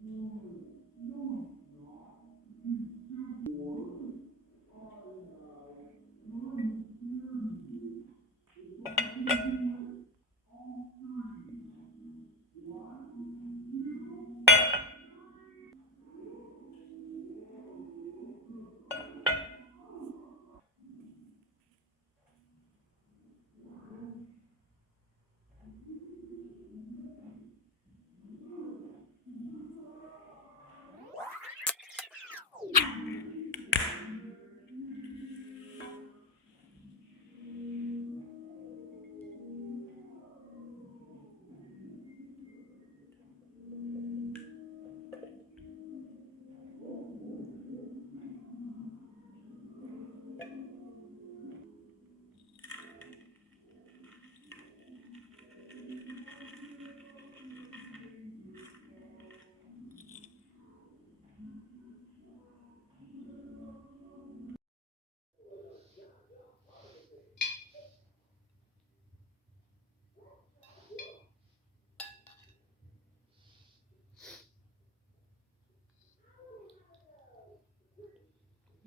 Não, não, não.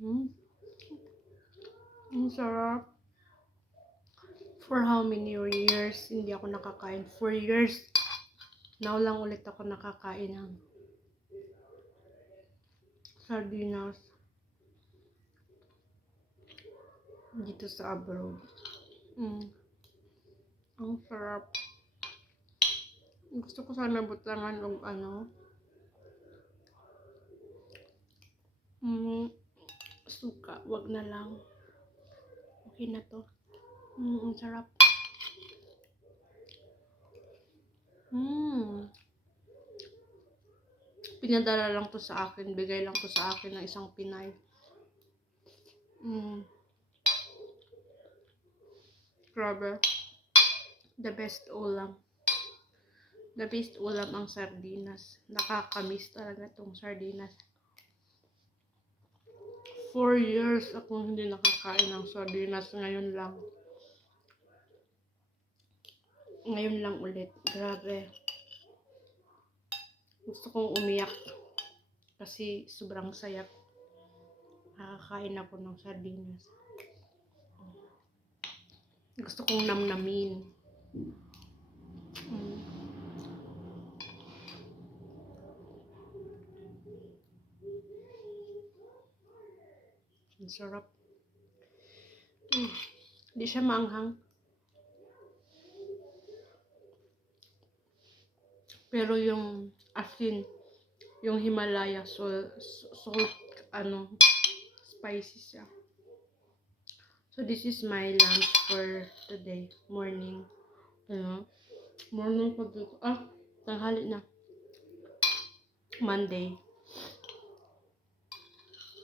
Hmm. Ang sarap. For how many years hindi ako nakakain? Four years. Now lang ulit ako nakakain ng sardinas. Dito sa abroad. Mm. Ang sarap. Gusto ko sana butangan ng ano. Mm, suka. Wag na lang. Okay na to. Mm, ang sarap. Mm. Pinadala lang to sa akin. Bigay lang to sa akin ng isang Pinay. Mm. Grabe. The best ulam. The best ulam ang sardinas. Nakakamiss talaga tong sardinas. Four years ako hindi nakakain ng sardinas. Ngayon lang. Ngayon lang ulit. Grabe. Gusto kong umiyak. Kasi sobrang saya. Nakakain ako ng sardinas. Gusto kong namnamin. Mm. Ang sarap. Mm. Siya maanghang. Pero yung asin, yung Himalaya salt, salt ano, spicy siya. So this is my lunch for today, morning. Ano? Morning pa dito. Ah, tanghali na. Monday.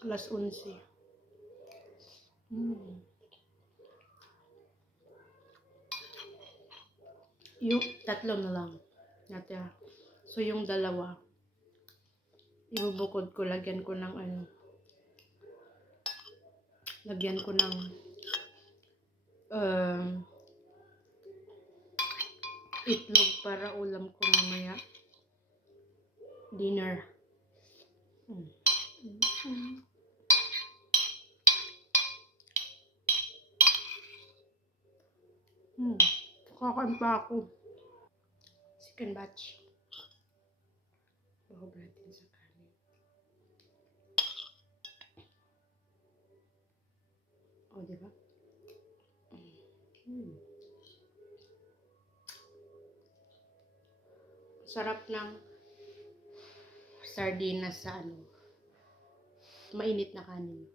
Alas 11. Mm. Yung tatlo na lang. Natira. So yung dalawa, ibubukod ko, lagyan ko ng ano, lagyan ko ng um, itlog para ulam ko mamaya. Dinner. Mm. Mm. Mm. Kakain pa ako. Second batch. Bahog natin sa kanin. O, di ba? Mm. Sarap ng sardinas sa ano, mainit na kanin.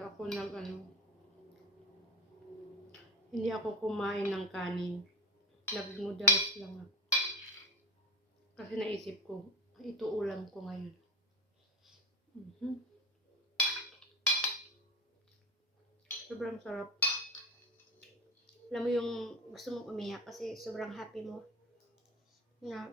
Ako nag ano, hindi ako kumain ng kanin. Nag-noodles lang ako. Kasi naisip ko, ito ulam ko ngayon. Mhm. Sobrang sarap. Alam mo yung gusto mong umiyak kasi sobrang happy mo na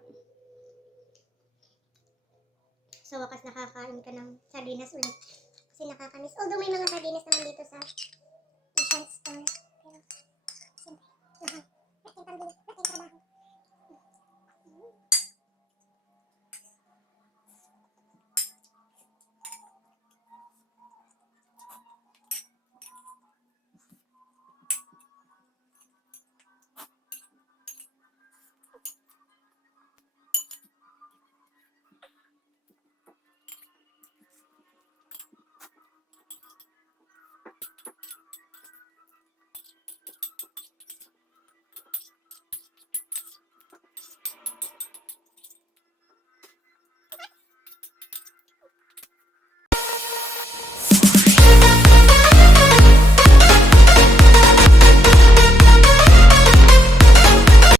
sa wakas nakakain ka ng sardinas ulit. Kasi nakakamiss. Although may mga sardinas naman dito sa Asian store. Pero, siyempre, mahal. Laking pambili.